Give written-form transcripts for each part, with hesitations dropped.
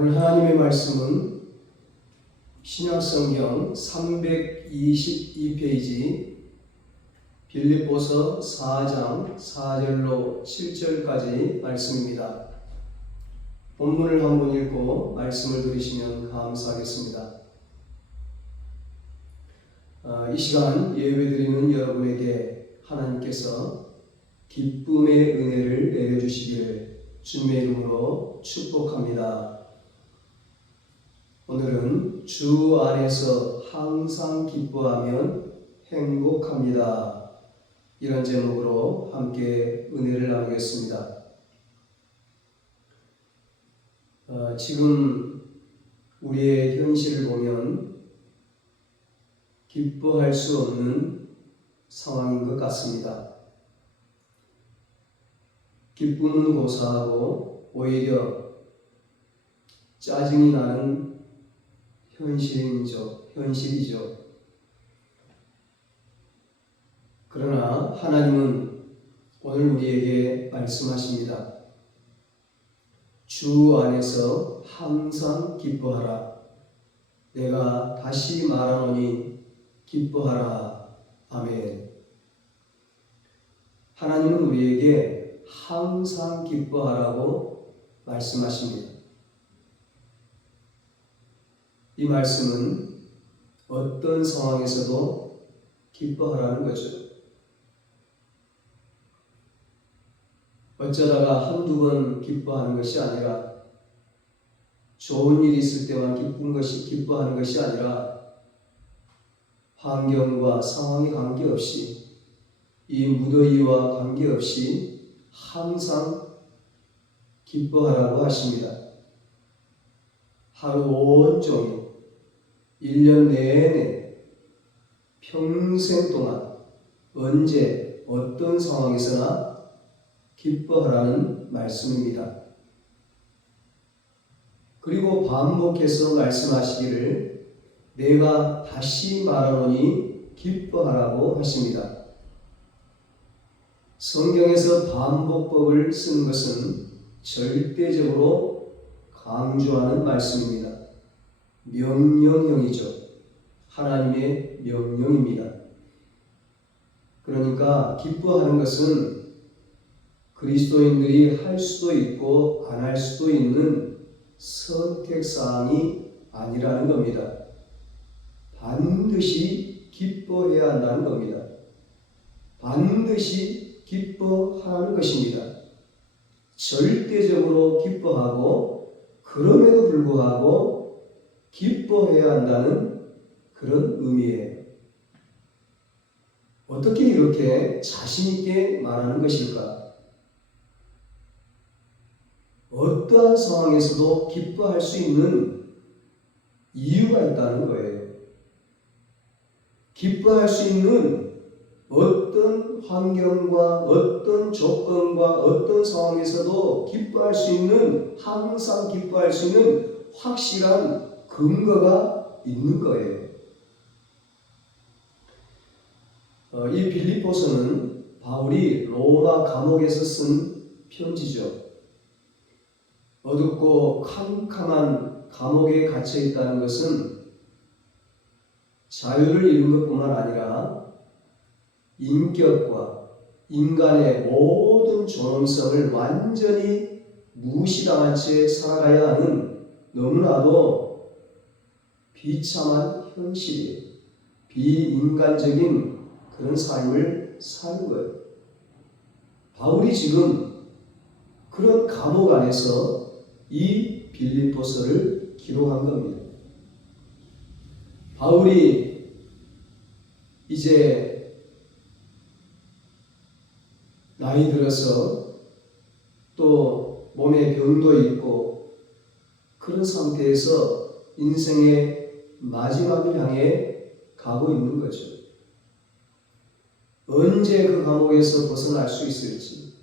오늘 하나님의 말씀은 신약성경 322페이지 빌립보서 4장 4절로 7절까지 말씀입니다. 본문을 한번 읽고 말씀을 들으시면 감사하겠습니다. 이 시간 예배드리는 여러분에게 하나님께서 기쁨의 은혜를 내려주시기를 주님의 이름으로 축복합니다. 오늘은 주 안에서 항상 기뻐하면 행복합니다. 이런 제목으로 함께 은혜를 나누겠습니다. 지금 우리의 현실을 보면 기뻐할 수 없는 상황인 것 같습니다. 기쁨은 고사하고 오히려 짜증이 나는 현실이죠. 그러나 하나님은 오늘 우리에게 말씀하십니다. 주 안에서 항상 기뻐하라. 내가 다시 말하노니 기뻐하라. 아멘. 하나님은 우리에게 항상 기뻐하라고 말씀하십니다. 이 말씀은 어떤 상황에서도 기뻐하라는 거죠. 어쩌다가 한두 번 기뻐하는 것이 아니라, 좋은 일이 있을 때만 기뻐하는 것이 아니라, 환경과 상황에 관계없이, 이 무더위와 관계없이 항상 기뻐하라고 하십니다. 하루 온종일, 1년 내내, 평생 동안 언제 어떤 상황에서나 기뻐하라는 말씀입니다. 그리고 반복해서 말씀하시기를 내가 다시 말하노니 기뻐하라고 하십니다. 성경에서 반복법을 쓰는 것은 절대적으로 강조하는 말씀입니다. 명령형이죠. 하나님의 명령입니다. 그러니까 기뻐하는 것은 그리스도인들이 할 수도 있고 안 할 수도 있는 선택사항이 아니라는 겁니다. 반드시 기뻐해야 한다는 겁니다. 반드시 기뻐하는 것입니다. 절대적으로 기뻐하고 그럼에도 불구하고 기뻐해야 한다는 그런 의미예요. 어떻게 이렇게 자신 있게 말하는 것일까? 어떠한 상황에서도 기뻐할 수 있는 이유가 있다는 거예요. 기뻐할 수 있는 어떤 환경과 어떤 조건과 어떤 상황에서도 기뻐할 수 있는, 항상 기뻐할 수 있는 확실한 근거가 있는 거예요. 이 빌립보서는 바울이 로마 감옥에서 쓴 편지죠. 어둡고 캄캄한 감옥에 갇혀 있다는 것은 자유를 잃은 것뿐만 아니라 인격과 인간의 모든 존엄성을 완전히 무시당한 채 살아가야 하는 너무나도 비참한 현실이에요. 비인간적인 그런 삶을 사는 거예요. 바울이 지금 그런 감옥 안에서 이 빌립보서를 기록한 겁니다. 바울이 이제 나이 들어서 또 몸에 병도 있고 그런 상태에서 인생의 마지막을 향해 가고 있는 거죠. 언제 그 감옥에서 벗어날 수 있을지,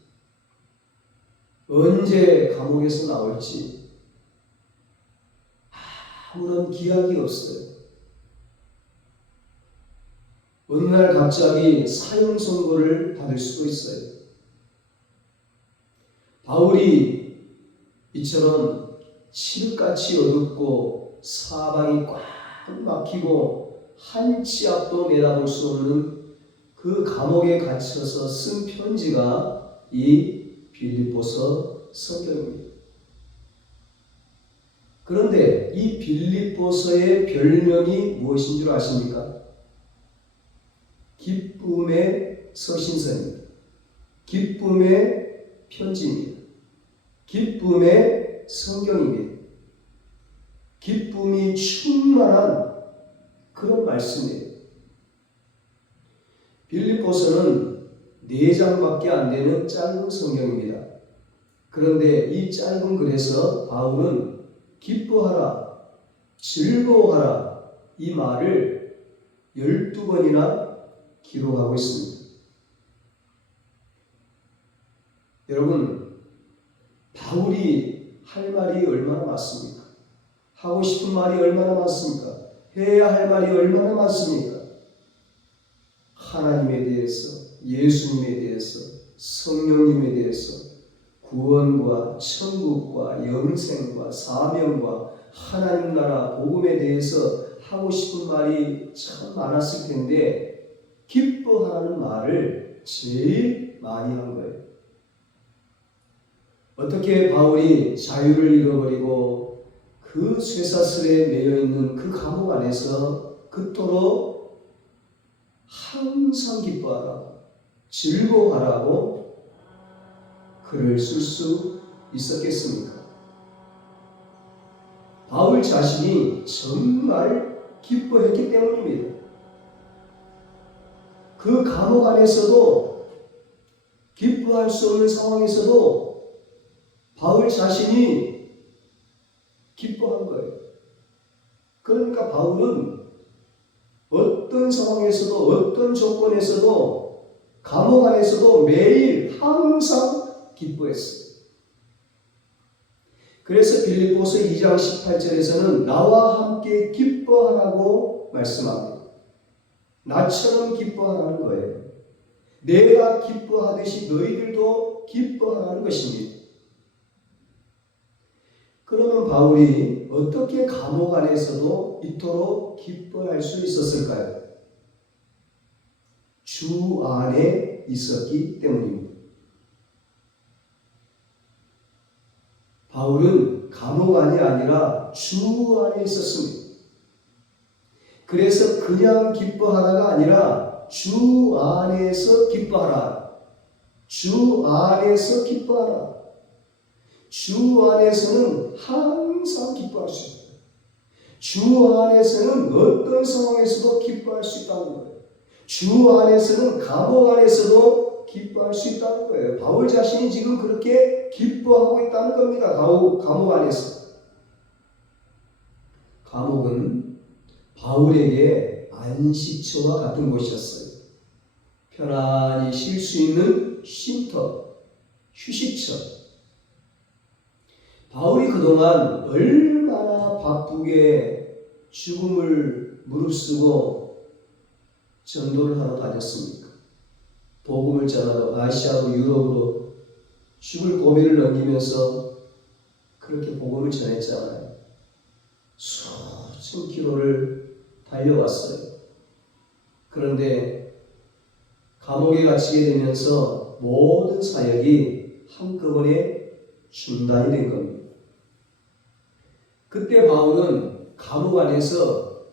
언제 감옥에서 나올지 아무런 기약이 없어요. 어느 날 갑자기 사형 선고를 받을 수도 있어요. 바울이 이처럼 칠흑같이 어둡고 사방이 꽉 막히고 한 치 앞도 내다볼 수 없는 그 감옥에 갇혀서 쓴 편지가 이 빌립보서 성경입니다. 그런데 이 빌립보서의 별명이 무엇인 줄 아십니까? 기쁨의 서신서입니다. 기쁨의 편지입니다. 기쁨의 성경입니다. 기쁨이 충만한 그런 말씀이에요. 빌립보서는 4장밖에 안 되는 짧은 성경입니다. 그런데 이 짧은 글에서 바울은 기뻐하라, 즐거워하라 이 말을 12번이나 기록하고 있습니다. 여러분, 바울이 할 말이 얼마나 많습니까? 하고 싶은 말이 얼마나 많습니까? 해야 할 말이 얼마나 많습니까? 하나님에 대해서, 예수님에 대해서, 성령님에 대해서, 구원과 천국과 영생과 사명과 하나님 나라 복음에 대해서 하고 싶은 말이 참 많았을 텐데 기뻐하라는 말을 제일 많이 한 거예요. 어떻게 바울이 자유를 잃어버리고 그 쇠사슬에 매여 있는 그 감옥 안에서 그토록 항상 기뻐하라, 즐거워하라고 글을 쓸 수 있었겠습니까? 바울 자신이 정말 기뻐했기 때문입니다. 그 감옥 안에서도 기뻐할 수 없는 상황에서도 바울 자신이 기뻐한 거예요. 그러니까 바울은 어떤 상황에서도 어떤 조건에서도 감옥 안에서도 매일 항상 기뻐했어요. 그래서 빌립보서 2장 18절에서는 나와 함께 기뻐하라고 말씀합니다. 나처럼 기뻐하라는 거예요. 내가 기뻐하듯이 너희들도 기뻐하라는 것입니다. 그러면 바울이 어떻게 감옥 안에서도 이토록 기뻐할 수 있었을까요? 주 안에 있었기 때문입니다. 바울은 감옥 안이 아니라 주 안에 있었습니다. 그래서 그냥 기뻐하다가 아니라 주 안에서 기뻐하라. 주 안에서 기뻐하라. 주 안에서는 항상 기뻐할 수 있다. 주 안에서는 어떤 상황에서도 기뻐할 수 있다는 거예요. 주 안에서는 감옥 안에서도 기뻐할 수 있다는 거예요. 바울 자신이 지금 그렇게 기뻐하고 있다는 겁니다. 감옥 안에서. 감옥은 바울에게 안식처와 같은 곳이었어요. 편안히 쉴 수 있는 쉼터, 휴식처. 바울이 그동안 얼마나 바쁘게 죽음을 무릅쓰고 전도를 하러 다녔습니까? 복음을 전하러 아시아로 유럽으로 죽을 고비를 넘기면서 그렇게 복음을 전했잖아요. 수천 킬로를 달려왔어요. 그런데 감옥에 갇히게 되면서 모든 사역이 한꺼번에 중단이 된 겁니다. 그때 바울은 감옥 안에서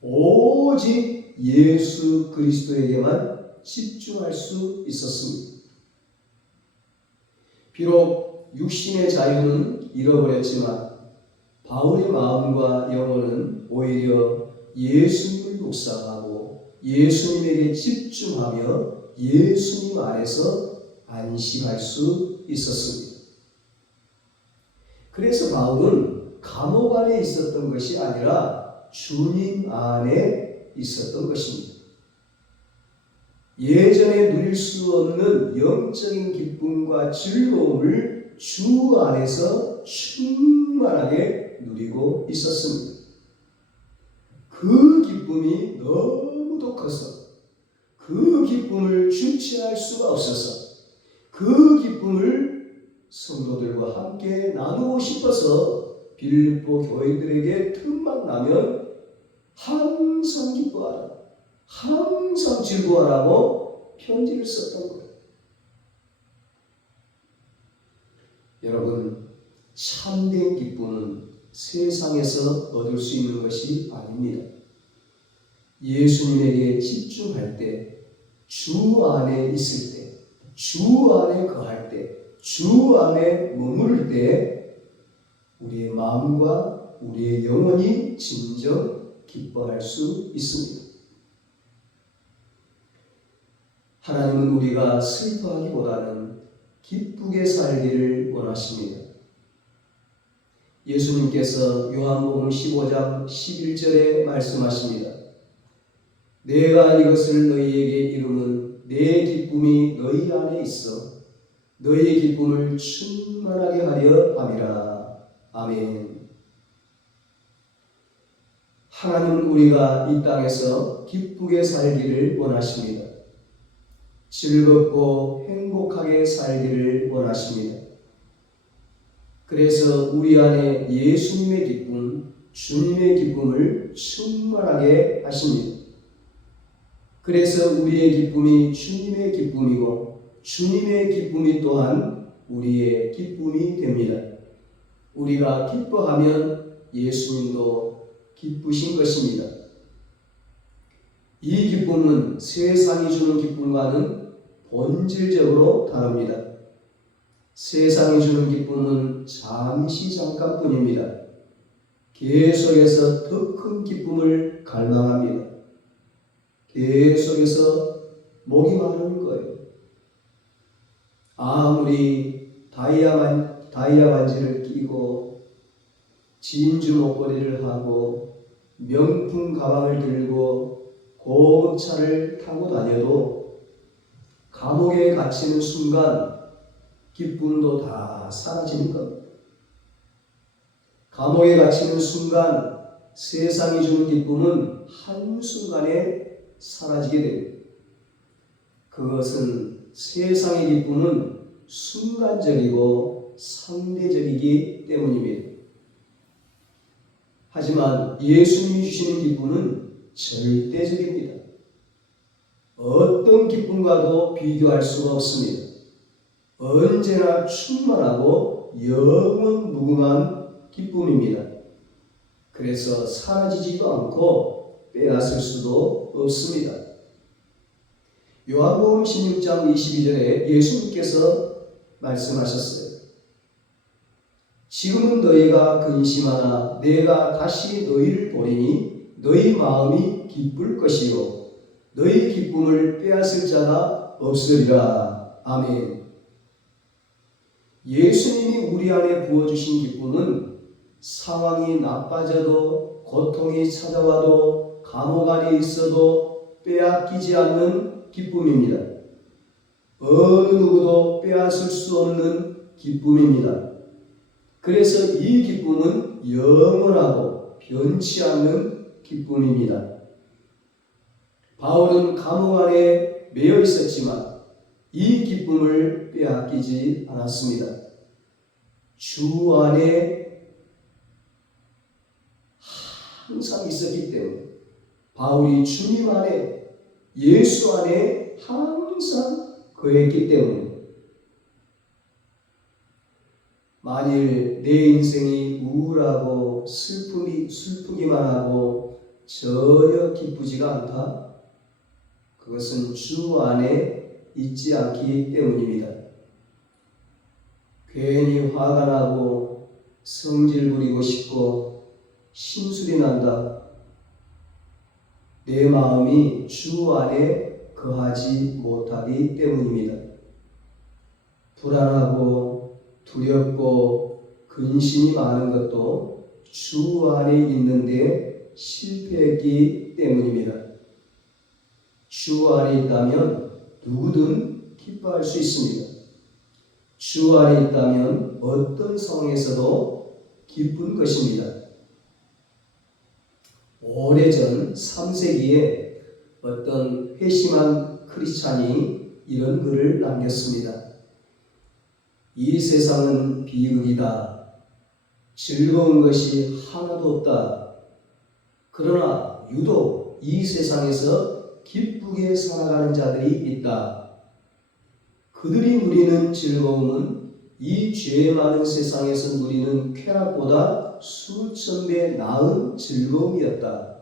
오직 예수 그리스도에게만 집중할 수 있었습니다. 비록 육신의 자유는 잃어버렸지만 바울의 마음과 영혼은 오히려 예수님을 묵상하고 예수님에게 집중하며 예수님 안에서 안식할 수 있었습니다. 그래서 바울은 감옥 안에 있었던 것이 아니라 주님 안에 있었던 것입니다. 예전에 누릴 수 없는 영적인 기쁨과 즐거움을 주 안에서 충만하게 누리고 있었습니다. 그 기쁨이 너무도 커서 그 기쁨을 주체할 수가 없어서 그 기쁨을 성도들과 함께 나누고 싶어서 빌립보 교인들에게 틈만 나면 항상 기뻐하라, 항상 즐거워하라고 편지를 썼던 거예요. 여러분, 참된 기쁨은 세상에서 얻을 수 있는 것이 아닙니다. 예수님에게 집중할 때, 주 안에 있을 때, 주 안에 거할 때, 주 안에 머무를 때 우리의 마음과 우리의 영혼이 진정 기뻐할 수 있습니다. 하나님은 우리가 슬퍼하기보다는 기쁘게 살기를 원하십니다. 예수님께서 요한복음 15장 11절에 말씀하십니다. 내가 이것을 너희에게 이루면 내 기쁨이 너희 안에 있어 너희의 기쁨을 충만하게 하려 함이라. 아멘. 하나님은 우리가 이 땅에서 기쁘게 살기를 원하십니다. 즐겁고 행복하게 살기를 원하십니다. 그래서 우리 안에 예수님의 기쁨, 주님의 기쁨을 충만하게 하십니다. 그래서 우리의 기쁨이 주님의 기쁨이고 주님의 기쁨이 또한 우리의 기쁨이 됩니다. 우리가 기뻐하면 예수님도 기쁘신 것입니다. 이 기쁨은 세상이 주는 기쁨과는 본질적으로 다릅니다. 세상이 주는 기쁨은 잠시 잠깐뿐입니다. 계속해서 더 큰 기쁨을 갈망합니다. 계속해서 목이 마르는 거예요. 아무리 다이아 반지를 끼고 진주 목걸이를 하고 명품 가방을 들고 고급차를 타고 다녀도 감옥에 갇히는 순간 기쁨도 다 사라지는 겁니다. 감옥에 갇히는 순간 세상이 주는 기쁨은 한순간에 사라지게 됩니다. 그것은 세상의 기쁨은 순간적이고 상대적이기 때문입니다. 하지만 예수님이 주시는 기쁨은 절대적입니다. 어떤 기쁨과도 비교할 수가 없습니다. 언제나 충만하고 영원 무궁한 기쁨입니다. 그래서 사라지지도 않고 빼앗을 수도 없습니다. 요한복음 16장 22절에 예수님께서 말씀하셨어요. 지금은 너희가 근심하나 내가 다시 너희를 보리니 너희 마음이 기쁠 것이요 너희 기쁨을 빼앗을 자가 없으리라. 아멘. 예수님이 우리 안에 부어주신 기쁨은 상황이 나빠져도 고통이 찾아와도 감옥 안에 있어도 빼앗기지 않는 기쁨입니다. 어느 누구도 빼앗을 수 없는 기쁨입니다. 그래서 이 기쁨은 영원하고 변치 않는 기쁨입니다. 바울은 감옥 안에 매여 있었지만 이 기쁨을 빼앗기지 않았습니다. 주 안에 항상 있었기 때문에 바울이 주님 안에 예수 안에 항상 거했기 때문에 만일 내 인생이 우울하고 슬프기만 하고 전혀 기쁘지가 않다? 그것은 주 안에 있지 않기 때문입니다. 괜히 화가 나고 성질 부리고 싶고 심술이 난다. 내 마음이 주 안에 거하지 못하기 때문입니다. 불안하고 두렵고 근심이 많은 것도 주 안에 있는데 실패했기 때문입니다. 주 안에 있다면 누구든 기뻐할 수 있습니다. 주 안에 있다면 어떤 상황에서도 기쁜 것입니다. 오래전 3세기에 어떤 회심한 크리스찬이 이런 글을 남겼습니다. 이 세상은 비극이다. 즐거운 것이 하나도 없다. 그러나 유독 이 세상에서 기쁘게 살아가는 자들이 있다. 그들이 누리는 즐거움은 이 죄 많은 세상에서 누리는 쾌락보다 수천 배 나은 즐거움이었다.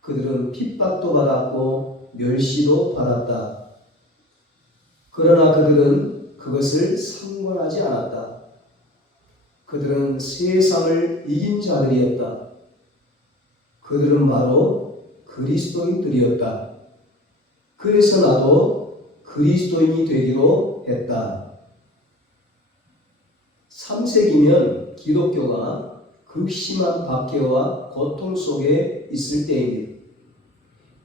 그들은 핍박도 받았고 멸시도 받았다. 그러나 그들은 그것을 상관하지 않았다. 그들은 세상을 이긴 자들이었다. 그들은 바로 그리스도인들이었다. 그래서 나도 그리스도인이 되기로 했다. 3세기면 기독교가 극심한 박해와 고통 속에 있을 때입니다.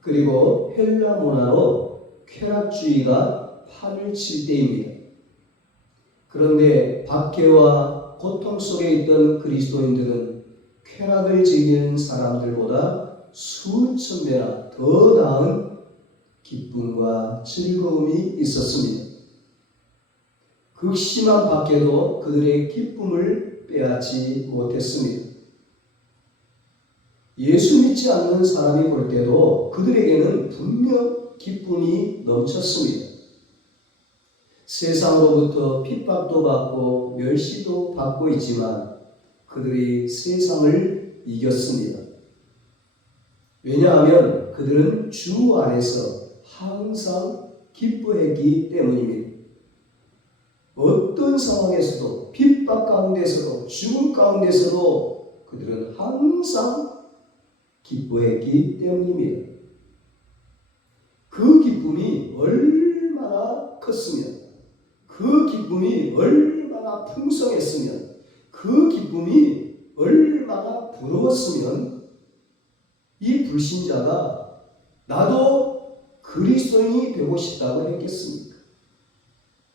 그리고 헬라 문화로 쾌락주의가 판을 칠 때입니다. 그런데 박해와 고통 속에 있던 그리스도인들은 쾌락을 즐기는 사람들보다 수천 배나 더 나은 기쁨과 즐거움이 있었습니다. 극심한 박해도 그들의 기쁨을 빼앗지 못했습니다. 예수 믿지 않는 사람이 볼 때도 그들에게는 분명 기쁨이 넘쳤습니다. 세상으로부터 핍박도 받고 멸시도 받고 있지만 그들이 세상을 이겼습니다. 왜냐하면 그들은 주 안에서 항상 기뻐했기 때문입니다. 어떤 상황에서도 핍박 가운데서도 죽음 가운데서도 그들은 항상 기뻐했기 때문입니다. 그 기쁨이 얼마나 컸으면, 그 기쁨이 얼마나 풍성했으면, 그 기쁨이 얼마나 부러웠으면 이 불신자가 나도 그리스도인이 되고 싶다고 했겠습니까?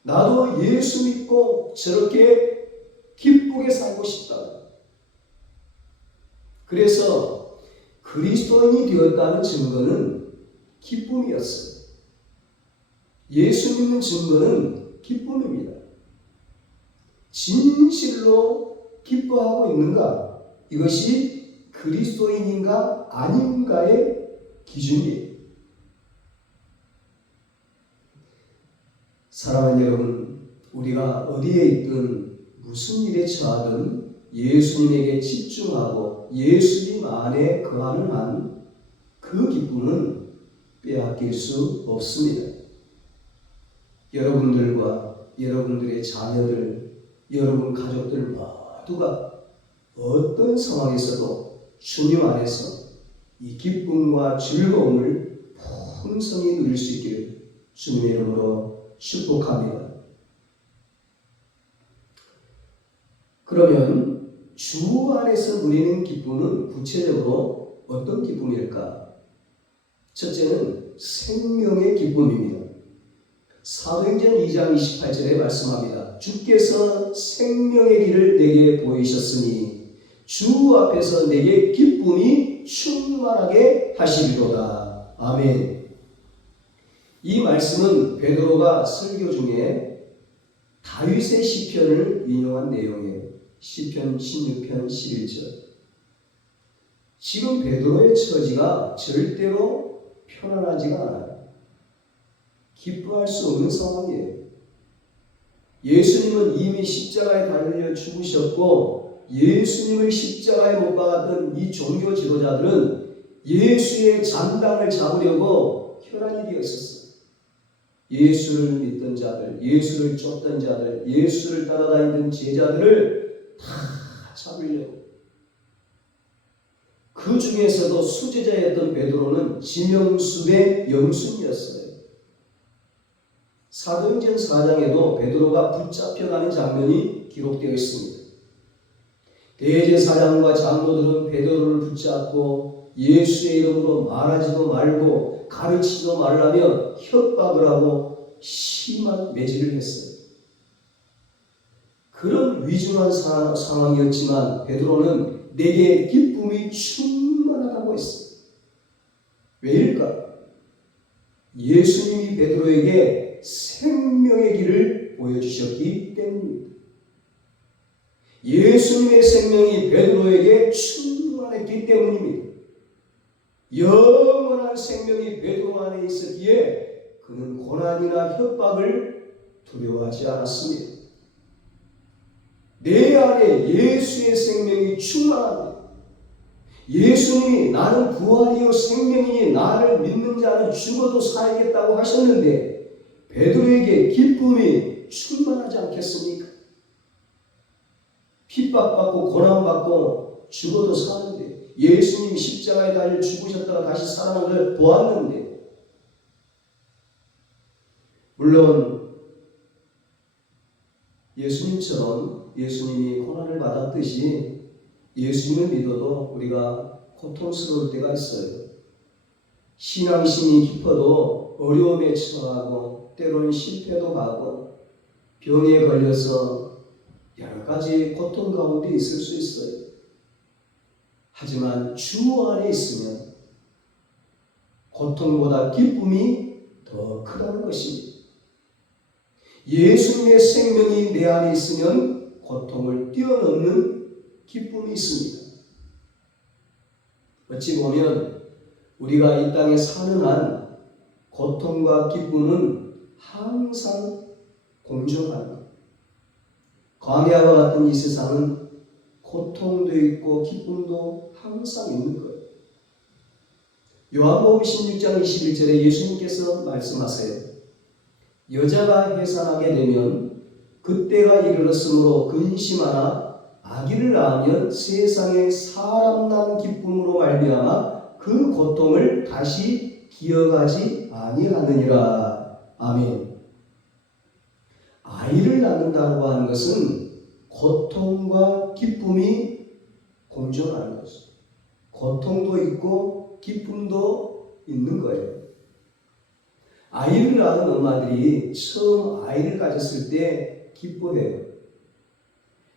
나도 예수 믿고 저렇게 기쁘게 살고 싶다. 그래서 그리스도인이 되었다는 증거는 기쁨이었어요. 예수 믿는 증거는 기쁨입니다. 진실로 기뻐하고 있는가? 이것이 그리스도인인가 아닌가의 기준이에요. 사랑하는 여러분, 우리가 어디에 있든 무슨 일에 처하든 예수님에게 집중하고 예수님 안에 거하는 한 그 기쁨은 빼앗길 수 없습니다. 여러분들과 여러분들의 자녀들, 여러분 가족들 모두가 어떤 상황에서도 주님 안에서 이 기쁨과 즐거움을 풍성히 누릴 수 있기를 주님의 이름으로 축복합니다. 그러면 주 안에서 누리는 기쁨은 구체적으로 어떤 기쁨일까? 첫째는 생명의 기쁨입니다. 사도행전 2장 28절에 말씀합니다. 주께서 생명의 길을 내게 보이셨으니 주 앞에서 내게 기쁨이 충만하게 하시리로다. 아멘. 이 말씀은 베드로가 설교 중에 다윗의 시편을 인용한 내용이에요. 시편 16편 11절. 지금 베드로의 처지가 절대로 편안하지가 않아요. 기뻐할 수 없는 상황이에요. 예수님은 이미 십자가에 달려 죽으셨고 예수님을 십자가에 못 박았던 이 종교 지도자들은 예수의 잔당을 잡으려고 혈안이 되어 있었어요. 예수를 믿던 자들, 예수를 쫓던 자들, 예수를 따라다니던 제자들을 다 잡으려고. 그 중에서도 수제자였던 베드로는 지명수의 영순이었어요. 사도행전 4장에도 베드로가 붙잡혀가는 장면이 기록되어 있습니다. 대제사장과 장로들은 베드로를 붙잡고 예수의 이름으로 말하지도 말고 가르치지도 말라며 협박을 하고 심한 매질을 했어요. 그런 위중한 상황이었지만 베드로는 내게 기쁨이 충만하다고 했어요. 왜일까? 예수님이 베드로에게 생명의 길을 보여주셨기 때문입니다. 예수님의 생명이 베드로에게 충만했기 때문입니다. 영원한 생명이 베드로 안에 있었기에 그는 고난이나 협박을 두려워하지 않았습니다. 내 안에 예수의 생명이 충만합니다. 예수님이 나는 부활이요 생명이니 나를 믿는 자는 죽어도 살겠다고 하셨는데 베드로에게 기쁨이 충만하지 않겠습니까? 핍박받고 고난받고 죽어도 사는데 예수님이 십자가에 달려 죽으셨다가 다시 살아난 걸 보았는데, 물론 예수님처럼 예수님이 고난을 받았듯이 예수님을 믿어도 우리가 고통스러울 때가 있어요. 신앙심이 깊어도 어려움에 처하고 때로는 실패도 하고 병에 걸려서 여러 가지 고통 가운데 있을 수 있어요. 하지만 주 안에 있으면 고통보다 기쁨이 더 크다는 것입니다. 예수님의 생명이 내 안에 있으면 고통을 뛰어넘는 기쁨이 있습니다. 어찌 보면 우리가 이 땅에 사는 한 고통과 기쁨은 항상 공존합니다. 광야와 같은 이 세상은 고통도 있고 기쁨도 항상 있는 거예요. 요한복음 16장 21절에 예수님께서 말씀하세요. 여자가 해산하게 되면 그때가 이르렀으므로 근심하나 아기를 낳으면 세상에 사람 난 기쁨으로 말미암아 그 고통을 다시 기억하지 아니하느니라. 아멘. 아이를 낳는다고 하는 것은 고통과 기쁨이 공존하는 것이죠. 고통도 있고 기쁨도 있는 거예요. 아이를 낳은 엄마들이 처음 아이를 가졌을 때 기뻐해요.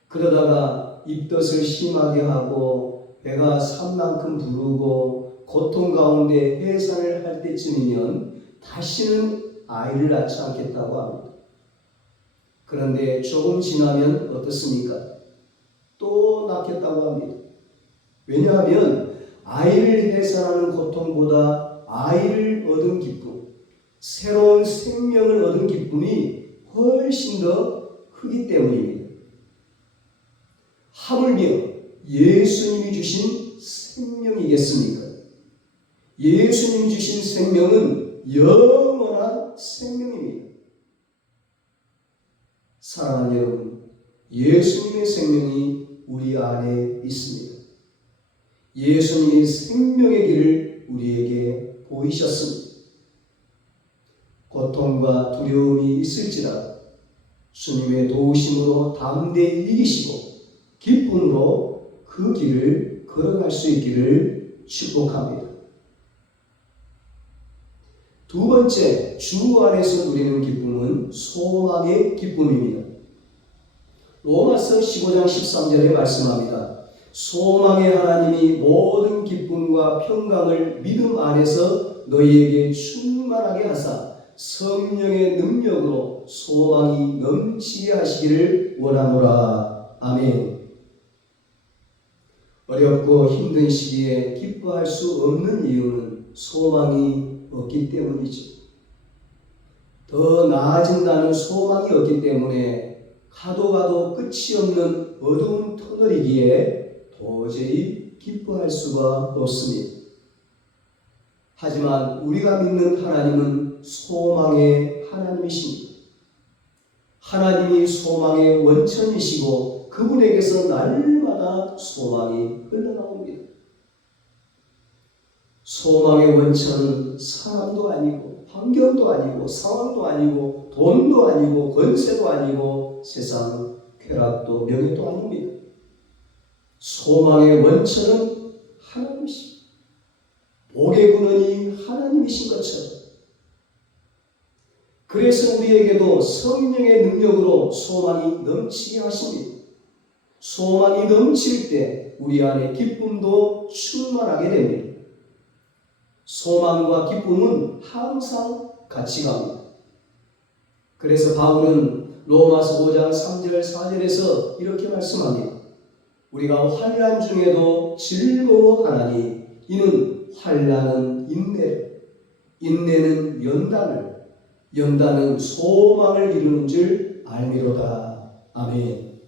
그러다가 입덧을 심하게 하고 배가 산만큼 부르고 고통 가운데 해산을 할 때쯤이면 다시는 아이를 낳지 않겠다고 합니다. 그런데 조금 지나면 어떻습니까? 또 낳겠다고 합니다. 왜냐하면 아이를 해산하는 고통보다 아이를 얻은 기쁨, 새로운 생명을 얻은 기쁨이 훨씬 더 크기 때문입니다. 하물며 예수님이 주신 생명이겠습니까? 예수님이 주신 생명은 영원한 생명입니다. 사랑하는 여러분, 예수님의 생명이 우리 안에 있습니다. 예수님이 생명의 길을 우리에게 보이셨습니다. 고통과 두려움이 있을지라도 주님의 도우심으로 담대히 이기시고 기쁨으로 그 길을 걸어갈 수 있기를 축복합니다. 두 번째, 주 안에서 누리는 기쁨은 소망의 기쁨입니다. 로마서 15장 13절에 말씀합니다. 소망의 하나님이 모든 기쁨과 평강을 믿음 안에서 너희에게 충만하게 하사 성령의 능력으로 소망이 넘치게 하시기를 원하노라. 아멘. 어렵고 힘든 시기에 기뻐할 수 없는 이유는 소망이 없기 때문이죠. 더 나아진다는 소망이 없기 때문에 가도 끝이 없는 어두운 터널이기에 도저히 기뻐할 수가 없습니다. 하지만 우리가 믿는 하나님은 소망의 하나님이십니다. 하나님이 소망의 원천이시고 그분에게서 날마다 소망이 흘러나옵니다. 소망의 원천은 사람도 아니고 환경도 아니고 상황도 아니고 돈도 아니고 권세도 아니고 세상 쾌락도 명예도 아닙니다. 소망의 원천은 하나님이십니다. 복의 근원이 하나님이신 것처럼, 그래서 우리에게도 성령의 능력으로 소망이 넘치게 하십니다. 소망이 넘칠 때 우리 안에 기쁨도 충만하게 됩니다. 소망과 기쁨은 항상 같이 갑니다. 그래서 바울은 로마서 5장 3절 4절에서 이렇게 말씀합니다. 우리가 환난 중에도 즐거워하나니 이는 환난은 인내를, 인내는 연단을, 연단은 소망을 이루는 줄 알미로다. 아멘.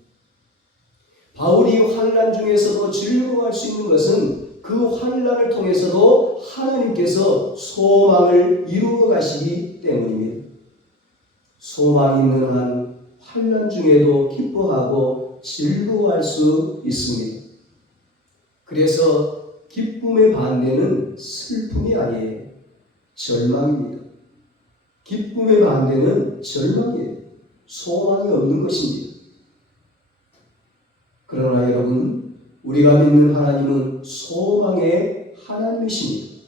바울이 환난 중에서도 즐거워할 수 있는 것은 그 환난을 통해서도 하나님께서 소망을 이루어 가시기 때문입니다. 소망 있는 한 환난 중에도 기뻐하고 즐거워할 수 있습니다. 그래서 기쁨의 반대는 슬픔이 아니에요. 절망입니다. 기쁨의 반대는 절망이에요. 소망이 없는 것입니다. 그러나 여러분, 우리가 믿는 하나님은 소망의 하나님이십니다.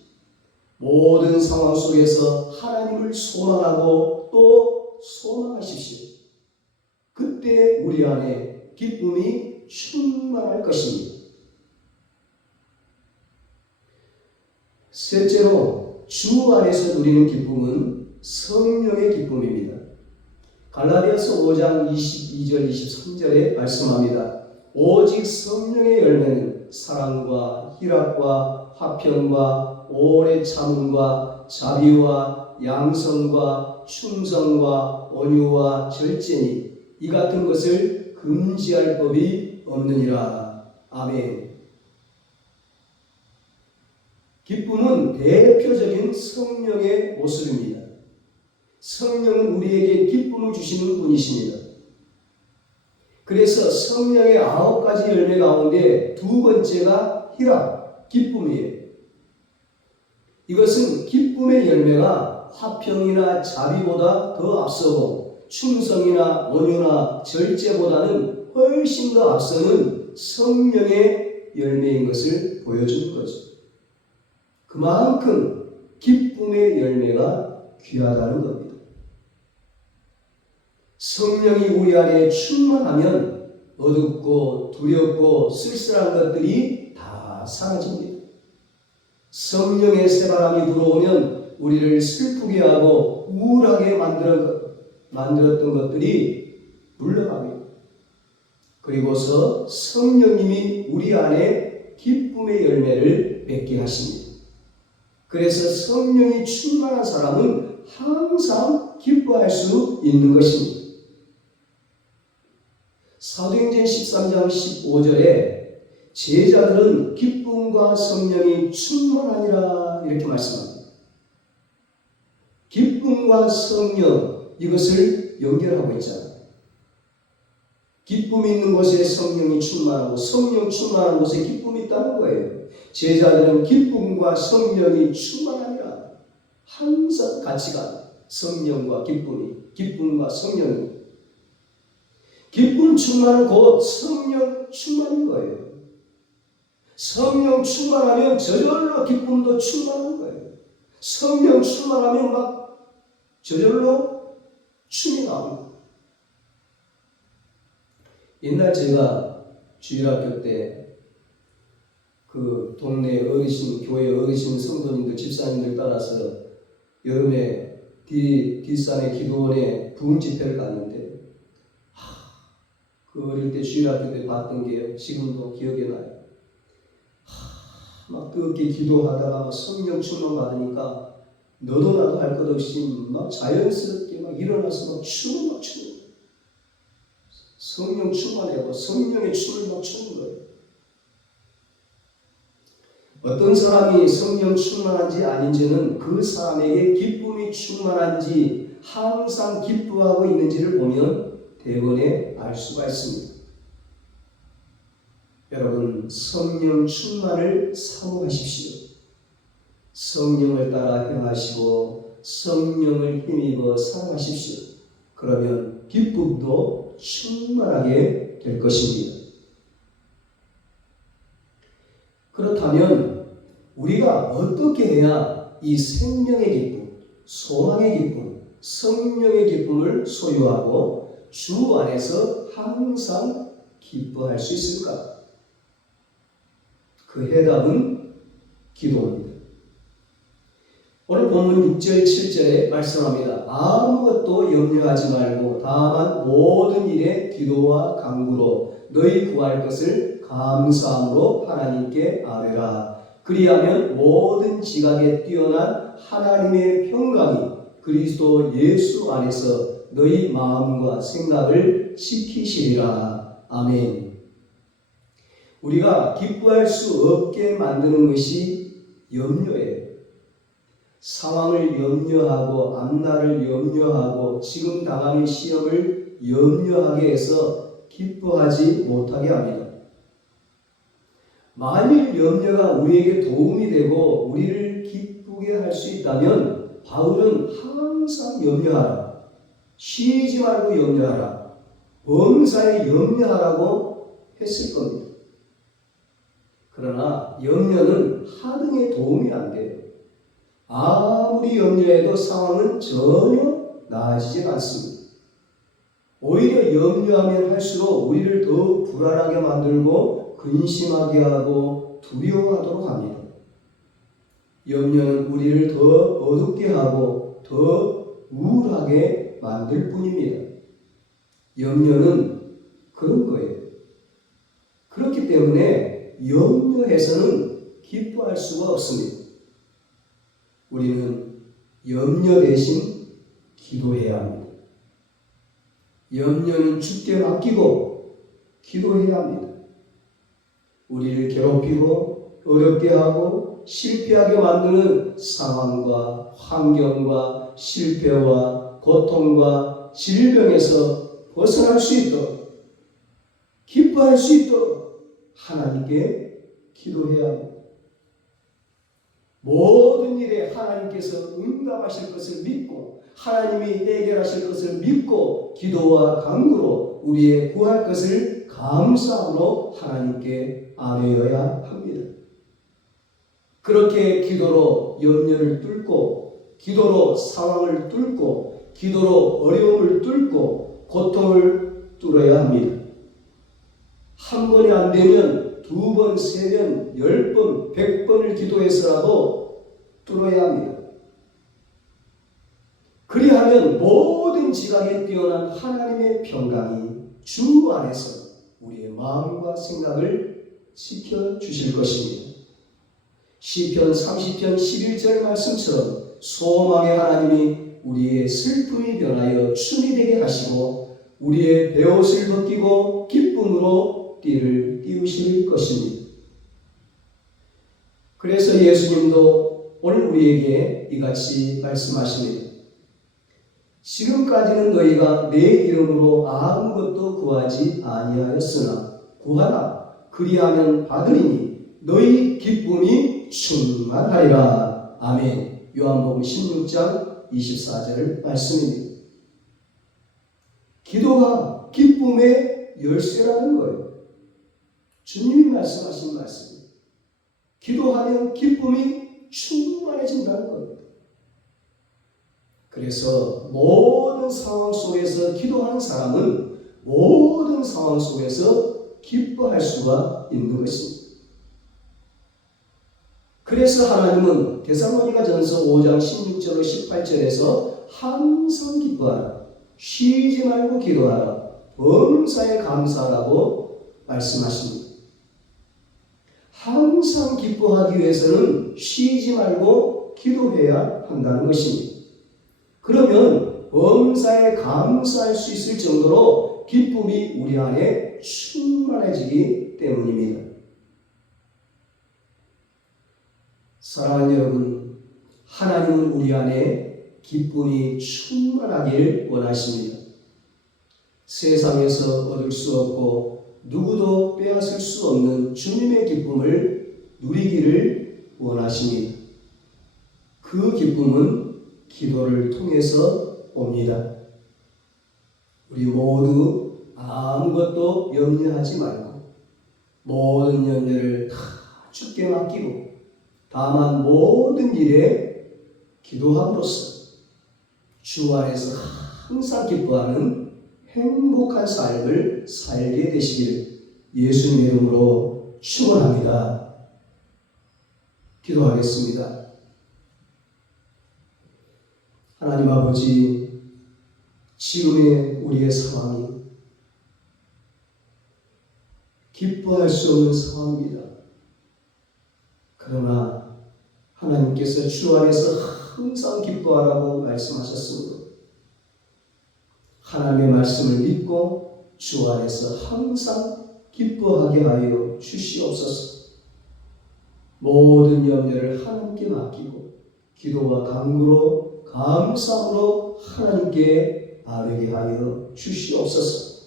모든 상황 속에서 하나님을 소망하고 또 소망하십시오. 그때 우리 안에 기쁨이 충만할 것입니다. 셋째로, 주 안에서 누리는 기쁨은 성령의 기쁨입니다. 갈라디아서 5장 22절 23절에 말씀합니다. 오직 성령의 열매는 사랑과 희락과 화평과 오래 참음과 자비와 양성과 충성과 온유와 절제니 이 같은 것을 금지할 법이 없느니라. 아멘. 기쁨은 대표적인 성령의 모습입니다. 성령은 우리에게 기쁨을 주시는 분이십니다. 그래서 성령의 9가지 열매 가운데 두 번째가 희락, 기쁨이에요. 이것은 기쁨의 열매가 화평이나 자비보다 더 앞서고 충성이나 온유나 절제보다는 훨씬 더 앞서는 성령의 열매인 것을 보여주는 거죠. 그만큼 기쁨의 열매가 귀하다는 겁니다. 성령이 우리 안에 충만하면 어둡고 두렵고 쓸쓸한 것들이 다 사라집니다. 성령의 새바람이 불어오면 우리를 슬프게 하고 우울하게 만들었던 것들이 물러갑니다. 그리고서 성령님이 우리 안에 기쁨의 열매를 맺게 하십니다. 그래서 성령이 충만한 사람은 항상 기뻐할 수 있는 것입니다. 사도행전 13장 15절에 제자들은 기쁨과 성령이 충만하니라 이렇게 말씀합니다. 기쁨과 성령, 이것을 연결하고 있잖아요. 기쁨이 있는 곳에 성령이 충만하고 성령 충만한 곳에 기쁨이 있다는 거예요. 제자들은 기쁨과 성령이 충만하니라. 항상 같이 가. 성령과 기쁨이, 기쁨과 성령이. 기쁨 충만은 곧 성령 충만인 거예요. 성령 충만하면 저절로 기쁨도 충만한 거예요. 성령 충만하면 막 저절로 춤이 나옵니다. 옛날 제가 주일학교 때 그 동네 어르신, 교회 어르신 성도님들, 집사님들 따라서 여름에 뒷산의 기도원에 부흥 집회를 갔는데 그 어릴 때 주일학교 때 봤던 게 지금도 기억에 나요. 막 뜨겁게 기도하다가 막 성령 충만 받으니까 너도 나도 할 것 없이 막 자연스럽게 막 일어나서 막 춤을 막 추는 거예요. 성령 충만하고 성령의 춤을 막 추는 거예요. 어떤 사람이 성령 충만한지 아닌지는 그 사람에게 기쁨이 충만한지 항상 기뻐하고 있는지를 보면 대번에 알 수가 있습니다. 여러분, 성령 충만을 사모하십시오. 성령을 따라 행하시고 성령을 힘입어 살아가십시오. 그러면 기쁨도 충만하게 될 것입니다. 그렇다면 우리가 어떻게 해야 이 생명의 기쁨, 소망의 기쁨, 성령의 기쁨을 소유하고 주 안에서 항상 기뻐할 수 있을까? 그 해답은 기도입니다. 오늘 본문 6절 7절에 말씀합니다. 아무것도 염려하지 말고 다만 모든 일에 기도와 간구로 너희 구할 것을 감사함으로 하나님께 아뢰라. 그리하면 모든 지각에 뛰어난 하나님의 평강이 그리스도 예수 안에서 너희 마음과 생각을 지키시리라. 아멘. 우리가 기뻐할 수 없게 만드는 것이 염려예요. 상황을 염려하고 앞날을 염려하고 지금 당하는 시험을 염려하게 해서 기뻐하지 못하게 합니다. 만일 염려가 우리에게 도움이 되고 우리를 기쁘게 할 수 있다면 바울은 항상 염려하라, 쉬지 말고 염려하라, 범사에 염려하라고 했을 겁니다. 그러나 염려는 하등의 도움이 안 돼요. 아무리 염려해도 상황은 전혀 나아지지 않습니다. 오히려 염려하면 할수록 우리를 더 불안하게 만들고 근심하게 하고 두려워하도록 합니다. 염려는 우리를 더 어둡게 하고 더 우울하게 만들 뿐입니다. 염려는 그런 거예요. 그렇기 때문에 염려해서는 기뻐할 수가 없습니다. 우리는 염려 대신 기도해야 합니다. 염려는 주께 맡기고 기도해야 합니다. 우리를 괴롭히고 어렵게 하고 실패하게 만드는 상황과 환경과 실패와 고통과 질병에서 벗어날 수 있도록 기뻐할 수 있도록 하나님께 기도해야 합니다. 모든 일에 하나님께서 응답하실 것을 믿고 하나님이 해결하실 것을 믿고 기도와 간구로 우리의 구할 것을 감사함으로 하나님께 아뢰어야 합니다. 그렇게 기도로 염려를 뚫고 기도로 상황을 뚫고 기도로 어려움을 뚫고 고통을 뚫어야 합니다. 한 번이 안 되면 두 번, 세 번, 10번, 100번을 기도해서라도 뚫어야 합니다. 그리하면 모든 지각에 뛰어난 하나님의 평강이 주 안에서 우리의 마음과 생각을 지켜주실 것입니다. 시편 30편 11절 말씀처럼 소망의 하나님이 우리의 슬픔이 변하여 춤이 되게 하시고 우리의 베옷을 벗기고 기쁨으로 띠를 띄우실 것입니다. 그래서 예수님도 오늘 우리에게 이같이 말씀하십니다. 지금까지는 너희가 내 이름으로 아무것도 구하지 아니하였으나 구하라. 그리하면 받으리니 너희 기쁨이 충만하리라. 아멘. 요한복음 16장 24절 말씀입니다. 기도가 기쁨의 열쇠라는 거예요. 주님이 말씀하신 말씀입니다. 기도하면 기쁨이 충만해진다는 겁니다. 그래서 모든 상황 속에서 기도하는 사람은 모든 상황 속에서 기뻐할 수가 있는 것입니다. 그래서 하나님은 데살로니가전서 5장 16절로 18절에서 항상 기뻐하라, 쉬지 말고 기도하라, 범사에 감사하라고 말씀하십니다. 항상 기뻐하기 위해서는 쉬지 말고 기도해야 한다는 것입니다. 그러면 범사에 감사할 수 있을 정도로 기쁨이 우리 안에 충만해지기 때문입니다. 사랑하는 여러분, 하나님은 우리 안에 기쁨이 충만하길 원하십니다. 세상에서 얻을 수 없고 누구도 빼앗을 수 없는 주님의 기쁨을 누리기를 원하십니다. 그 기쁨은 기도를 통해서 옵니다. 우리 모두 아무것도 염려하지 말고 모든 염려를 다 주께 맡기고 다만 모든 일에 기도함으로써 주 안에서 항상 기뻐하는 행복한 삶을 살게 되시기를 예수님의 이름으로 축원합니다. 기도하겠습니다. 하나님 아버지, 지금의 우리의 상황이 기뻐할 수 없는 상황입니다. 그러나 하나님께서 주 안에서 항상 기뻐하라고 말씀하셨습니다. 하나님의 말씀을 믿고 주 안에서 항상 기뻐하게 하여 주시옵소서. 모든 염려를 하나님께 맡기고 기도와 간구로 감사함으로 하나님께 아뢰게 하여 주시옵소서.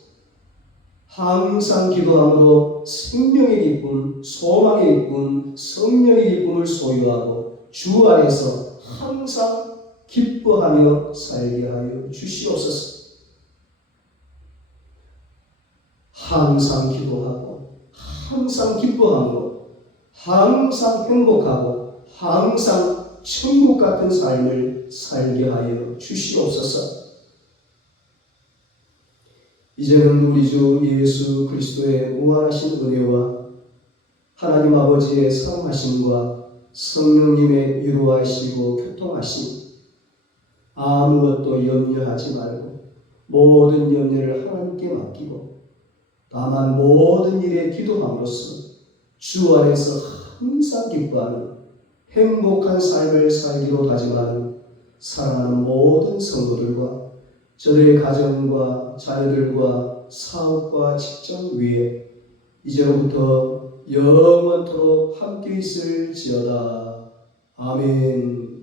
항상 기도함으로 생명의 기쁨, 소망의 기쁨, 성령의 기쁨을 소유하고 주 안에서 항상 기뻐하며 살게 하여 주시옵소서. 항상 기도하고 항상 기뻐하므로 항상 행복하고 항상 천국 같은 삶을 살게 하여 주시옵소서. 이제는 우리 주 예수 그리스도의 무한하신 은혜와 하나님 아버지의 사랑하심과 성령님의 위로하시고 교통하심, 아무것도 염려하지 말고 모든 염려를 하나님께 맡기고 다만 모든 일에 기도함으로써 주 안에서 항상 기뻐하는 행복한 삶을 살기로 다짐하는 사랑하는 모든 성도들과 저들의 가정과 자녀들과 사업과 직장 위에 이제로부터 영원토록 함께 있을지어다. 아멘.